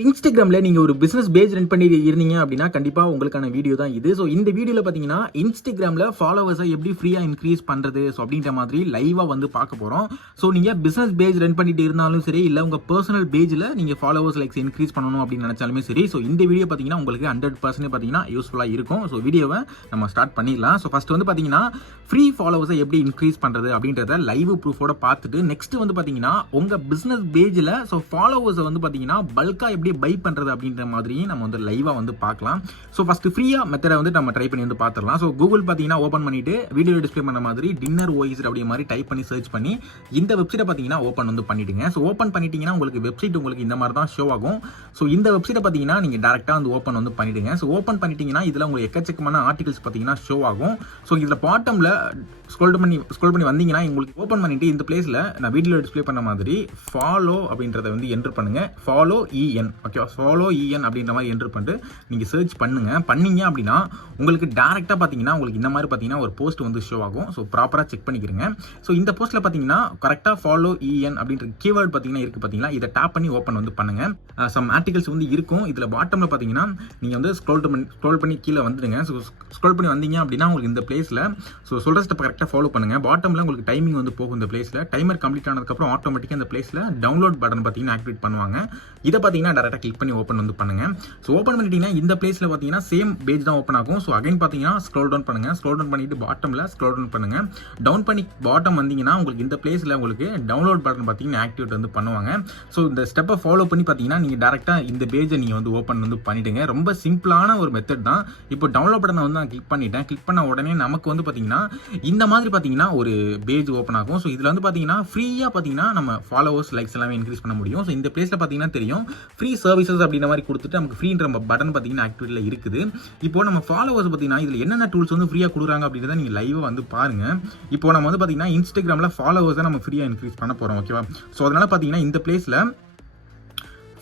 இன்ஸ்டாகிராம்ல நீங்க ஒரு பிசினஸ் பேஜ் ரன் பண்ணி இருந்தீங்க அப்படின்னா கண்டிப்பா உங்களுக்கான வீடியோ தான் இது. ஸோ இந்த வீடியோல பாத்தீங்கன்னா இன்ஸ்டாகிராம்ல ஃபாலோவர்ஸை எப்படி ஃப்ரீயா இன்க்ரீஸ் பண்றது ஸோ அப்படின்ற மாதிரி லைவா வந்து பார்க்க போறோம். ஸோ நீங்க பிசினஸ் பேஜ் ரன் பண்ணிட்டு இருந்தாலும் சரி, இல்ல உங்க பர்சனல் பேஜ்ல நீங்க ஃபாலோவர்ஸ் லைக்ஸ் இன்க்ரீஸ் பண்ணணும் அப்படின்னு நினைச்சாலுமே சரி, ஸோ இந்த வீடியோ பாத்தீங்கன்னா உங்களுக்கு 100% பாத்தீங்கன்னா யூஸ்ஃபுல்லா இருக்கும். ஸோ வீடியோவை நம்ம ஸ்டார்ட் பண்ணிடலாம். ஸோ ஃபர்ஸ்ட் வந்து பாத்தீங்கன்னா ஃப்ரீ ஃபாலோவர்ஸை எப்படி இன்க்ரீஸ் பண்றது அப்படின்றத லைவ் ப்ரூஃபோட பார்த்துட்டு நெக்ஸ்ட் வந்து பாத்தீங்கன்னா உங்க பிசினஸ் பேஜ்ல ஸோ ஃபாலோவர்ஸை வந்து பாத்தீங்கன்னா பல்கா எப்படி பை பண்றது அப்படின்ற மாதிரி நம்ம வந்து லைவா வந்து பார்க்கலாம். ஸோ ஃபர்ஸ்ட் ஃப்ரீயா மெத்தடை வந்து நம்ம ட்ரை பண்ணி வந்து பார்த்துடலாம். ஸோ கூகுள் பார்த்தீங்கன்னா ஓப்பன் பண்ணிட்டு வீடியோ டிஸ்பிளே பண்ண மாதிரி டின்னர் ஓய்ஸ் அப்படி மாதிரி டைப் பண்ணி சர்ச் பண்ணி இந்த வெப்சைட்டை பார்த்தீங்கன்னா ஓப்பன் வந்து பண்ணிடுங்க. ஸோ ஓப்பன் பண்ணிட்டீங்கன்னா உங்களுக்கு வெப்சைட் உங்களுக்கு இந்த மாதிரி தான் ஷோ ஆகும். ஸோ இந்த வெப்சைட்டை பார்த்தீங்கன்னா நீங்க டேரக்டா வந்து ஓப்பன் வந்து பண்ணிடுங்க. ஸோ ஓப்பன் பண்ணிட்டீங்கன்னா இதுல உங்களுக்கு எக்கச்சக்கமான ஆர்டிகல்ஸ் பார்த்தீங்கன்னா ஷோ ஆகும். ஸோ இதுல பாட்டம்ல ஸ்க்ரோல் பண்ணி வந்தீங்கன்னா உங்களுக்கு ஓப்பன் பண்ணிட்டு இந்த பிளேஸ்ல நான் வீடியோ டிஸ்பிளே பண்ண மாதிரி ஃபாலோ அப்படின்றத வந்து என்டர் பண்ணுங்க. ஃபாலோ இஎன் ஓகே, ஃபாலோ இஎன் அப்படின்ற மாதிரி என்டர் பண்ணிட்டு நீங்கள் சர்ச் பண்ணீங்க அப்படின்னா உங்களுக்கு டேரெக்டாக பார்த்தீங்கன்னா உங்களுக்கு இந்த மாதிரி பார்த்தீங்கன்னா ஒரு போஸ்ட் வந்து ஷோ ஆகும். ஸோ ப்ராப்பராக செக் பண்ணிக்கிறங்க. ஸோ இந்த போஸ்ட்டில் பார்த்தீங்கன்னா கரெக்டாக ஃபாலோ இஎன் அப்படின்ற கீவேர்ட் பார்த்தீங்கன்னா இருக்குது பார்த்தீங்களா, இதை டேப் பண்ணி ஓப்பன் வந்து பண்ணுங்க. சம் ஆர்டிகல்ஸ் வந்து இருக்கும். இதில் பாட்டமில் பார்த்தீங்கன்னா நீங்கள் வந்து ஸ்க்ரோல் பண்ணி கீழே வந்துடுங்க. ஸோ ஸ்க்ரோல் பண்ணி வந்தீங்க அப்படின்னா உங்களுக்கு இந்த பிளேஸில் ஸோ சொல்கிற ஸ்டெப் கரெக்டாக ஃபாலோ பண்ணுங்க. பாட்டமில் உங்களுக்கு டைமிங் வந்து போகும். இந்த பிளேஸில் டைமர் கம்ப்ளீட் ஆனதுக்கப்புறம் ஆட்டோமேட்டிக்காக இந்த பிளேஸில் டவுன்லோட் பட்டன் பார்த்தீங்கன்னா ஆக்டிவேட் பண்ணுவாங்க. இதை பார்த்தீங்கன்னா டேரெக்டாக கிளிக் பண்ணி ஓப்பன் வந்து பண்ணுங்க. ஸோ ஓப்பன் பண்ணிட்டீங்கன்னா இந்த பிளேஸ்ல பார்த்தீங்கன்னா சேம் பேஜ் தான் ஓப்பன் ஆகும். ஸோ அகைன் பார்த்தீங்கன்னா ஸ்க்ரோல் டவுன் பண்ணுங்க. ஸ்க்ரோல் டவுன் பண்ணிட்டு பாட்டம்ல ஸ்க்ரோல் டவுன் பண்ணுங்க. டவுன் பண்ணி பாட்டம் வந்தீங்கன்னா உங்களுக்கு இந்த பிளேஸ்ல உங்களுக்கு டவுன்லோட் பட்டன் பார்த்தீங்கன்னா ஆக்டிவேட் வந்து பண்ணுவாங்க. ஸோ இந்த ஸ்டெப்பை ஃபாலோ பண்ணி பார்த்தீங்கன்னா நீங்க டேரக்டா இந்த பேஜை நீங்க வந்து ஓப்பன் வந்து பண்ணிடுங்க. ரொம்ப சிம்பிளான ஒரு மெத்தட் தான். இப்போ டவுன்லோட் பட்டனை வந்து நான் கிளிக் பண்ணிட்டேன். கிளிக் பண்ண உடனே நமக்கு வந்து பார்த்தீங்கன்னா இந்த மாதிரி பார்த்தீங்கன்னா ஒரு பேஜ் ஓப்பன் ஆகும். ஸோ இதுல வந்து பார்த்தீங்கன்னா ஃப்ரீயா பார்த்தீங்கன்னா நம்ம ஃபாலோவர்ஸ் லைக்ஸ் எல்லாமே இன்க்ரீஸ் பண்ண முடியும். ஸோ இந்த பிளேஸ்ல பார்த்தீங்கன்னா தெரியும் ஃப்ரீ சர்வீசஸ் அப்படின்ற மாதிரி கொடுத்துட்டு நமக்கு ஃப்ரீன்ற பட்டன் பார்த்தீங்கன்னா ஆக்டிவேட்ல இருக்குது. இப்போ நம்ம ஃபாலோவர்ஸ் பார்த்தீங்கன்னா இதுல என்னென்ன டூல்ஸ் வந்து ஃப்ரீயா கொடுக்குறாங்க அப்படின்றத நீங்க லைவா வந்து பாருங்க. இப்போ நம்ம வந்து பார்த்தீங்கன்னா இன்ஸ்டாகிராம்ல ஃபாலோவர்ஸை நம்ம ஃப்ரீயா இன்க்ரீஸ் பண்ண போறோம். ஓகேவா? ஸோ அதனால பார்த்தீங்கன்னா இந்த பிளேஸ்ல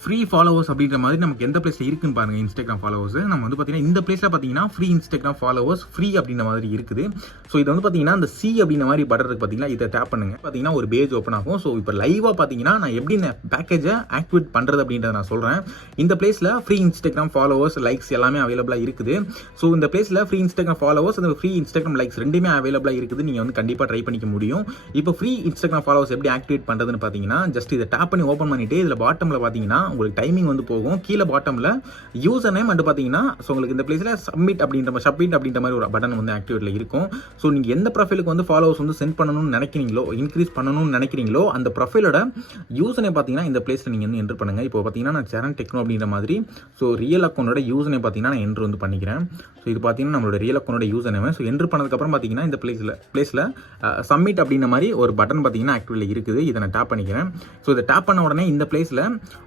ஃப்ரீ ஃபாலோவர்ஸ் அப்படின்ற மாதிரி நமக்கு எந்த பிளேஸ்ல இருக்குன்னு பாருங்க. இன்ஸ்டாகிராம் ஃபாலோவர்ஸ் நம்ம வந்து பார்த்தீங்கன்னா இந்த பிளேஸ்ல பார்த்தீங்கன்னா ஃப்ரீ இன்ஸ்டாகிராம் ஃபாலோவர்ஸ் ஃப்ரீ அப்படின்ற மாதிரி இருக்குது. ஸோ இது வந்து பார்த்தீங்கன்னா இந்த சி அப்படின்ற மாதிரி பட்டன் இருக்கு பார்த்தீங்கன்னா, இதை டேப் பண்ணுங்க. பார்த்தீங்கன்னா ஒரு பேஜ் ஓப்பன் ஆகும். ஸோ இப்போ லைவா பார்த்தீங்கன்னா நான் எப்படி இந்த பேக்கேஜை ஆக்டிவேட் பண்றது அப்படின்றத நான் சொல்றேன். இந்த பிளேஸ்ல ஃப்ரீ இன்ஸ்டாகிராம் ஃபாலோவர்ஸ் லைக்ஸ் எல்லாமே அவைலபிளா இருக்குது. ஸோ இந்த பிளேஸ்ல ஃப்ரீ இன்ஸ்டாகிராம் ஃபாலோவர்ஸ் அந்த ஃப்ரீ இன்ஸ்டாகிராம் லைக்ஸ் ரெண்டுமே அவைலபிளா இருக்குது. நீங்க வந்து கண்டிப்பா ட்ரை பண்ணிக்க முடியும். இப்போ ஃப்ரீ இன்ஸ்டாகிராம் ஃபாலோவர்ஸ் எப்படி ஆக்டிவேட் பண்றதுன்னு பார்த்தீங்கன்னா ஜஸ்ட் இதை டேப் பண்ணி ஓப்பன் பண்ணிட்டு இதுல பாட்டம்ல பார்த்தீங்கன்னா உங்களுக்கு டைமிங் வந்து போகும். கீழே பாட்டம்ல யூசர் நேம் வந்து பாத்தீங்கன்னா உங்களுக்கு இந்த பிளேஸ்ல சப்மிட் அப்படின்ற மாதிரி ஒரு பட்டன் வந்து ஆக்டிவேட்ல இருக்கும். ஸோ நீங்க எந்த ப்ரொஃபைலுக்கு வந்து ஃபாலோவர்ஸ் வந்து சென்ட் பண்ணணும்னு நினைக்கிறீங்களோ, இன்க்ரீஸ் பண்ணணும்னு நினைக்கிறீங்களோ அந்த ப்ரொஃபைலோட யூசர் நேம் பாத்தீங்கன்னா இந்த பிளேஸ்ல நீங்க வந்து என்டர் பண்ணுங்க. இப்போ பாத்தீங்கன்னா நான் சரண் டெக்னோ அப்படின்ற மாதிரி ஸோ ரியல் அக்கௌண்டோட யூசர் நேம் பாத்தீங்கன்னா நான் என்டர் வந்து பண்ணிக்கிறேன். ஸோ இது பாத்தீங்கன்னா நம்மளோட ரியல் அக்கௌண்டோட யூசர் நேம். ஸோ என்டர் பண்ணதுக்கு அப்புறம் பாத்தீங்கன்னா இந்த பிளேஸ்ல சப்மிட் அப்படின்ற மாதிரி ஒரு பட்டன் பாத்தீங்கன்னா ஆக்டிவேட்ல இருக்குது. இதை நான் டேப் பண்ணிக்கிறேன். ஸோ இதை டேப் பண்ண உடனே இந்த பிளேஸ்ல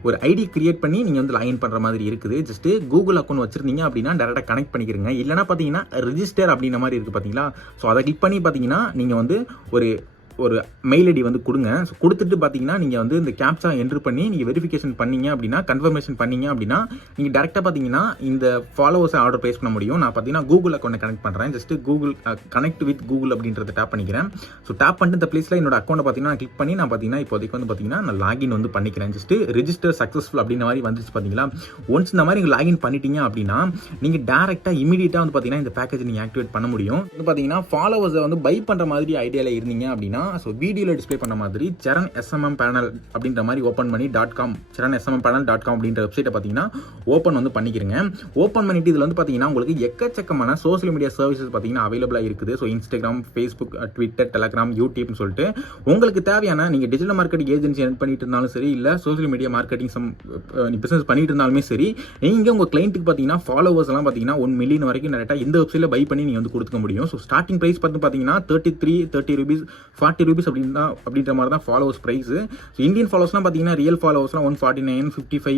ஒரு ஐடி கிரியேட் பண்ணி நீங்க வந்து லாகின் பண்ற மாதிரி இருக்குது. ஜஸ்ட் கூகுள் அக்கௌண்ட் வச்சிருந்தீங்க அப்படின்னா டைரக்டா கனெக்ட் பண்ணிக்கிறீங்க. இல்லனா பாத்தீங்கன்னா ரெஜிஸ்டர் அப்படின்ற மாதிரி இருக்கு பாத்தீங்களா, சோ அதை கிளிக் பண்ணி பாத்தீங்கன்னா நீங்க வந்து ஒரு மெயில் ஐடி வந்து கொடுங்க. ஸோ கொடுத்துட்டு பார்த்தீங்கன்னா நீங்கள் வந்து இந்த கேப்சா என்ட்ரு பண்ணி நீங்கள் வெரிஃபிகேஷன் பண்ணீங்க அப்படின்னா, கன்ஃபர்மேஷன் பண்ணீங்க அப்படின்னா நீங்கள் டேரெக்டாக பார்த்தீங்கன்னா இந்த ஃபாலோவர்ஸை ஆர்டர் பிளேஸ் பண்ண முடியும். நான் பார்த்தீங்கன்னா கூகுள் அக்கௌண்ட்டை கனெக்ட் பண்ணுறேன். Just Google connect with Google அப்படின்றத டேப் பண்ணிக்கிறேன். ஸோ டேப் பண்ணிட்டு இந்த பிளேஸில் என்னோட அக்கௌண்ட்டை பார்த்தீங்கன்னா கிளிக் பண்ணி நான் பார்த்தீங்கன்னா இப்போதைக்கு வந்து பார்த்தீங்கன்னா நான் லாகின் வந்து பண்ணிக்கிறேன். ஜஸ்ட் ரெஜிஸ்டர் சக்ஸஸ்ஃபுல் அப்படின்ற மாதிரி வந்துச்சு பார்த்தீங்களா. ஒன்ஸ் இந்த மாதிரி நீங்கள் லாகின் பண்ணிட்டீங்க அப்படின்னா நீங்கள் டேரெக்டாக இமீடியட்டாக வந்து பார்த்தீங்கன்னா இந்த பேக்கேஜ் நீங்கள் ஆக்டிவேட் பண்ண முடியும். வந்து பார்த்தீங்கன்னா ஃபாலோவர்ஸை வந்து பை பண்ணுற மாதிரி ஐடியாவில் இருந்தீங்க அப்படின்னா ஸோ வீடியோவில் டிஸ்பிளே பண்ண மாதிரி சரண் எஸ்எம்எம் பேனல் அப்படின்ற மாதிரி ஓப்பன் பண்ணி .com சரண் எஸ்எம்எம் பேனல் .com அப்படின்ற வெப்சைட்டை பார்த்தீங்கன்னா ஓப்பன் வந்து பண்ணிக்கிறங்க. ஓப்பன் பண்ணிட்டு இதில் வந்து பார்த்தீங்கன்னா உங்களுக்கு எக்கச்சக்கமான சோசியல் மீடியா சர்வீசஸ் பார்த்தீங்கன்னா அவைலபிளாக இருக்குது. So Instagram, Facebook, Twitter, Telegram, யூடியூப்னு சொல்லிட்டு உங்களுக்கு தேவையான நீங்கள் டிஜிட்டல் மார்க்கெட்டிங் ஏஜென்சி ரன் பண்ணிட்டு இருந்தாலும் சரி, இல்லை சோசியல் மீடியா மார்க்கெட்டிங் பிசினஸ் பண்ணிட்டு இருந்தாலுமே சரி, நீங்கள் உங்கள் கிளைண்ட்டுக்கு பார்த்தீங்கன்னா ஃபாலோவர்ஸ் எல்லாம் பார்த்தீங்கன்னா 1 மில்லியன் வரைக்கும் டேரெக்டாக இந்த வெப்சைட்டில் பை பண்ணி நீங்கள் வந்து கொடுத்துக்க முடியும். ஸோ ஸ்டார்டிங் பிரைஸ் பார்த்தீங்கன்னா 33, 30 ரூபீஸ், 40 ரூபீஸ் அப்படின்ற மாதிரி தான் ஃபாலோவர்ஸ் பிரைஸ். இந்தியன் ஃபாலோவர்ஸ்லாம் பார்த்தீங்கன்னா ரியல் ஃபாலோவர்ஸ்லாம் 149, 55,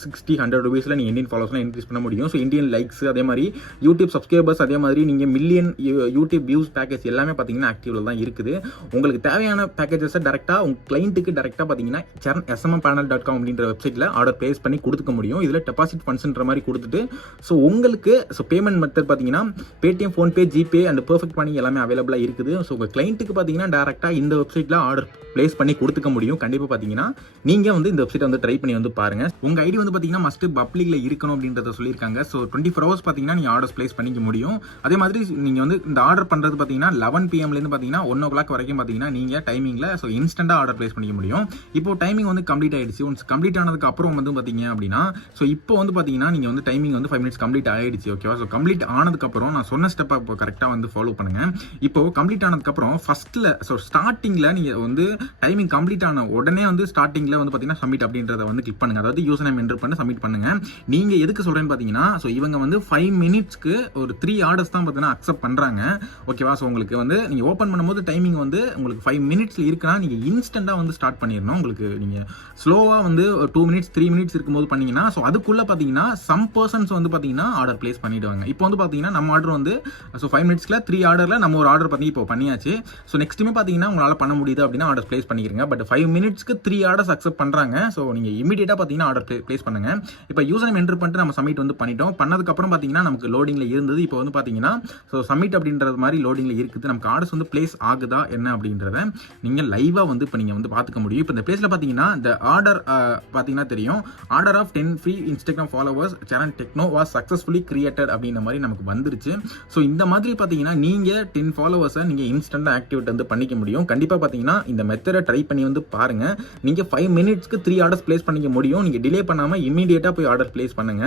60, 100 ரூபீஸ்ல நீங்கள் இந்தியன் ஃபாலோவர்ஸ்லாம் இன்க்ரீஸ் பண்ண முடியும். ஸோ இந்தியன் லைக்ஸ் அதே மாதிரி யூடியூப் சப்ஸ்கிரைபர்ஸ் அதே மாதிரி நீங்கள் மில்லியன் யூடியூப் வியூஸ் பேக்கேஜ் எல்லாமே பார்த்தீங்கன்னா ஆக்டிவ்ல தான் இருக்குது. உங்களுக்கு தேவையான பேக்கேஜஸை டேரெக்டாக உங்கள் கிளைண்ட்டுக்கு டேரெக்டாக பார்த்தீங்கன்னா சரண் எஸ்எம்எம் பேனல் .com அப்படின்ற வெப்சைட்டில் ஆர்டர் பிளேஸ் பண்ணி கொடுத்துக்க முடியும். இதில் டெபாசிட் ஃபண்ட்ஸ்ன்ற மாதிரி கொடுத்துட்டு ஸோ உங்களுக்கு ஸோ பேமெண்ட் மெத்தட் பார்த்தீங்கன்னா Paytm, PhonePe, GPay and Perfect Money எல்லாமே அவைலபிளாக இருக்குது. ஸோ உங்கள் கிளைண்ட்டுக்கு பார்த்தீங்கன்னா டேரெக்டாக டேரெக்டாக இந்த வெப்சைட்டில் ஆர்டர் ப்ளேஸ் பண்ணி கொடுத்துக்க முடியும். கண்டிப்பாக பார்த்தீங்கன்னா நீங்கள் வந்து இந்த வெப்சைட்டை வந்து ட்ரை பண்ணி வந்து பாருங்கள். உங்கள் ஐடி வந்து பார்த்தீங்கன்னா மஸ்ட்டு பப்ளிக்கில் இருக்கணும் அப்படின்றத சொல்லியிருக்காங்க. ஸோ 24 hours பார்த்தீங்கன்னா நீங்கள் ஆர்டர்ஸ் ப்ளேஸ் பண்ணிக்க முடியும். அதே மாதிரி நீங்கள் வந்து இந்த ஆர்டர் பண்ணுறது பார்த்தீங்கன்னா 11 PM பார்த்தீங்கன்னா 1 o'clock வரைக்கும் பார்த்தீங்கன்னா நீங்கள் டைமிங்கில் ஸோ இன்ஸ்டண்ட்டாக ஆர்டர் ப்ளேஸ் பண்ணிக்க முடியும். இப்போ டைமிங் வந்து கம்ப்ளீட் ஆயிடுச்சு. ஒன்ஸ் கம்ப்ளீட் ஆனதுக்கு அப்புறம் வந்து பார்த்தீங்க அப்படின்னா ஸோ இப்போ வந்து பார்த்தீங்கன்னா நீங்கள் வந்து டைமிங் வந்து 5 minutes கம்ப்ளீட் ஆயிடுச்சு. ஓகேவா? ஸோ கம்ப்ளீட் ஆனதுக்கப்புறம் நான் சொன்ன ஸ்டெப்பை இப்போ கரெக்டாக வந்து ஃபாலோ பண்ணுங்கள். இப்போ கம்ப்ளீட் ஆனதுக்கப்புறம் ஃபஸ்ட்டில் ஸோ ஸ்டார்டிங்கில் நீங்கள் வந்து டைமிங் கம்ப்ளீட் ஆன உடனே வந்து ஸ்டார்டிங்கில் வந்து பார்த்தீங்கன்னா சப்மிட் அப்படின்றத வந்து கிளிக் பண்ணுங்க. அதாவது யூசர் நேம் என்டர் பண்ணி சப்மிட் பண்ணுங்க. நீங்கள் எதுக்கு சொல்கிறேன்னு பார்த்தீங்கன்னா ஸோ இவங்க வந்து 5 minutesக்கு ஒரு 3 orders தான் பார்த்தீங்கன்னா அக்செப்ட் பண்ணுறாங்க. ஓகேவா? ஸோ உங்களுக்கு வந்து நீங்கள் ஓப்பன் பண்ணும்போது டைமிங் வந்து உங்களுக்கு 5 minutes இருக்குன்னா நீங்கள் இன்ஸ்டண்ட்டாக வந்து ஸ்டார்ட் பண்ணிடணும். உங்களுக்கு நீங்கள் ஸ்லோவாக வந்து 2 minutes 3 minutes இருக்கும்போது பண்ணீங்கன்னா ஸோ அதுக்குள்ளே பார்த்தீங்கன்னா சம் பர்சன்ஸ் வந்து பார்த்தீங்கன்னா ஆர்டர் ப்ளேஸ் பண்ணிடுவாங்க. இப்போ வந்து பார்த்தீங்கன்னா நம்ம ஆர்டர் வந்து ஸோ 5 minutesல 3 ஆர்டரில் நம்ம ஒரு ஆர்டர் பண்ணி இப்போ பண்ணியாச்சு. ஸோ நெக்ஸ்ட்டுமே பார்த்தீங்கன்னா உங்களால் பண்ண முடியுது அப்படின்னா ஆர்டர் ப்ளேஸ் பண்ணிக்கிறீங்க. பட் 5 minutesக்கு 3 orders அக்செப்ட் பண்ணுறாங்க. ஸோ நீங்கள் இமீடியட்டாக பார்த்தீங்கன்னா ஆர்டர் ப்ளேஸ் பண்ணுங்க. இப்போ யூசர் நேம் என்டர் பண்ணிட்டு நம்ம சப்மிட் வந்து பண்ணிட்டோம். பண்ணதுக்கப்புறம் பார்த்தீங்கன்னா நமக்கு லோடிங்கில் இருந்தது. இப்போ வந்து பார்த்தீங்கன்னா ஸோ சப்மிட் அப்படின்றது மாதிரி லோடிங்கில் இருக்குது. நமக்கு ஆர்டர்ஸ் வந்து ப்ளேஸ் ஆகுதா என்ன அப்படின்றத நீங்கள் லைவாக வந்து இப்போ நீங்கள் வந்து பார்த்துக்க முடியும். இப்போ இந்த பிளேஸில் பார்த்தீங்கன்னா இந்த ஆர்டர் பார்த்தீங்கன்னா தெரியும். Order of 10 free Instagram followers channel techno was successfully created அப்படின்ற மாதிரி நமக்கு வந்துருச்சு. ஸோ இந்த மாதிரி பார்த்தீங்கன்னா நீங்கள் 10 followers நீங்கள் இன்ஸ்டன்ட்டாக ஆக்டிவேட் வந்து பண்ணிக்க முடியும். கண்டிப்பாக பார்த்தீங்கன்னா இந்த மெத்தடை ட்ரை பண்ணி வந்து பாருங்க. நீங்க 5 minutesக்கு 3 orders ப்ளேஸ் பண்ணிக்க முடியும். நீங்க டிலே பண்ணாம இமிடியேட்டா போய் ஆர்டர் ப்ளேஸ் பண்ணுங்க.